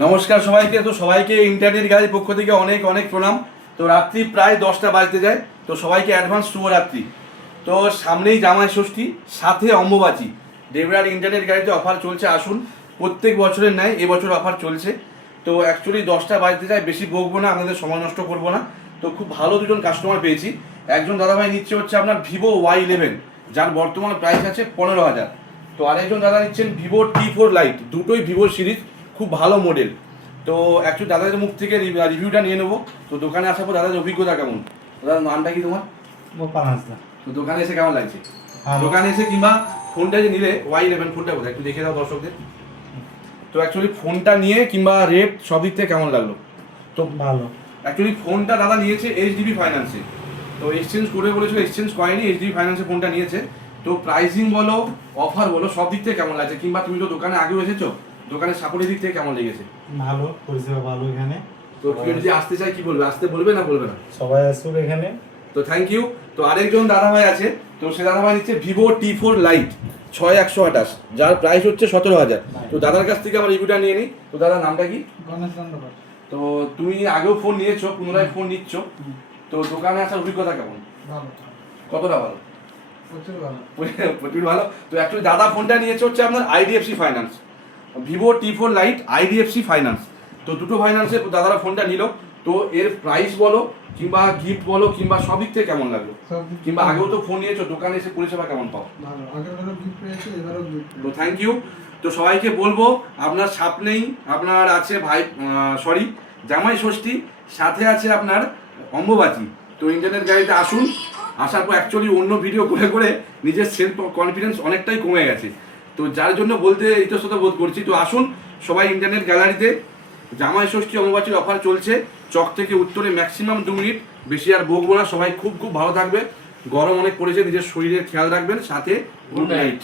নমস্কার সবাইকে। তো সবাইকে ইন্টারনেট গ্যালারির পক্ষ থেকে অনেক অনেক প্রণাম। তো রাত্রি প্রায় 10টা বাজতে যায়, তো সবাইকে অ্যাডভান্স শুভরাত্রি। তো সামনেই জামাই ষষ্ঠী, সাথে অম্বুবাচী। দেবরার ইন্টারনেট গ্যালারিতে অফার চলছে, আসুন। প্রত্যেক বছরের ন্যায় এবছর অফার চলছে। তো অ্যাকচুয়ালি 10টা বাজতে যায়, বেশি বকবো না, আপনাদের সময় নষ্ট করবো না। তো খুব ভালো দুজন কাস্টমার পেয়েছি। একজন দাদাভাই নিচ্ছে হচ্ছে আপনার ভিভো Y11, যার বর্তমান প্রাইস আছে 15,000। তো আরেকজন দাদা নিচ্ছেন ভিভো T4 লাইট, দুটোই ভিভো সিরিজ, খুব ভালো মডেল। তো অ্যাকচুয়ালি দাদাদের মুখ থেকে রিভিউটা নিয়ে নেবো। তো দোকানে আসার পর দাদাদের অভিজ্ঞতা কেমন? দাদার নামটা কি তোমার? গোপাল হাঁসদা। তো দোকানে এসে কেমন লাগছে? ভালো। দোকানে এসে কিংবা ফোনটা যে নিলে Y11 ফোনটা কোথায় একটু দেখে দাও দর্শকদের। তো অ্যাকচুয়ালি ফোনটা নিয়ে কিংবা রেট সব দিক থেকে কেমন লাগলো? তো ভালো। অ্যাকচুয়ালি ফোনটা দাদা নিয়েছে এইচডিবি ফাইন্যান্সে। তো এক্সচেঞ্জ করে বলেছিল, এক্সচেঞ্জ করেনি, এইচডিবি ফাইন্যান্সে ফোনটা নিয়েছে। তো প্রাইসিং বলো, অফার বলো, সব দিক থেকে কেমন লাগছে? কিংবা তুমি তো দোকানে আগেও এসেছো, দোকানের সাপোর্টের দিক থেকে কেমন লেগেছে? ভালো, পরিষেবা ভালো এখানে। তো কেউ যদি আসতে চাই কি বলবে? আসতে বলবে না বলবে না? সবাই আসুক এখানে। তো থ্যাংক ইউ। তো আরেকজন দাদাভাই আছে, তো সে দাদাভাই নিচ্ছে ভিভো T4 লাইট 6128, যার প্রাইস হচ্ছে 17,000। তো দাদার কাছ থেকে আমার রিভিউটা নিয়ে নিই। তো দাদার নামটা কি? গণেশ চন্দ্রপাল। তো তুমি আগেও ফোন নিয়েছো, পুনরায় ফোন নিচ্ছ, তো দোকানে আসার অভিজ্ঞতা কেমন? ভালো, কতটা ভালো? প্রচুর ভালো। প্রচুর ভালো। তো অ্যাকচুয়ালি দাদা ফোনটা নিয়েছে হচ্ছে আপনার IDFC finance, Vivo T4 light IDFC finance. তো দুটো ফাইন্যান্সে দাদারা ফোনটা নিল। তো এর প্রাইস বলো কিংবা গিফট বলো কিংবা সব দিক থেকে কেমন লাগলো? কিংবা আগেও তো ফোন নিয়েছো, দোকানে এসে পরিষেবা কেমন পাও? ভালো, আগেরবারও গিফট পেয়েছি, এবারও গিফট। তো থ্যাংক ইউ। তো সবাইকে বলবো, আপনার সামনেই আপনার আছে জামাই ষষ্ঠী, সাথে আছে আপনার অম্বুবাচী। তো ইন্টারনেট গ্যালারিতে আসুন। আসার পর অ্যাকচুয়ালি অন্য ভিডিও করে করে নিজের সেলফ কনফিডেন্স অনেকটাই কমে গেছে, তো যার জন্য বলতে ইতস্তত বোধ করছি। তো আসুন সবাই ইন্টারনেট গ্যালারিতে। জামাই ষষ্ঠী অম্বুবাচীর অফার চলছে। চক থেকে উত্তরে ম্যাক্সিমাম 2 মিনিট, বেশি আর বকবো না। সবাই খুব খুব ভালো থাকবে। গরম অনেক পড়েছে, নিজের শরীরের খেয়াল রাখবেন, সাথে গুড নাইট।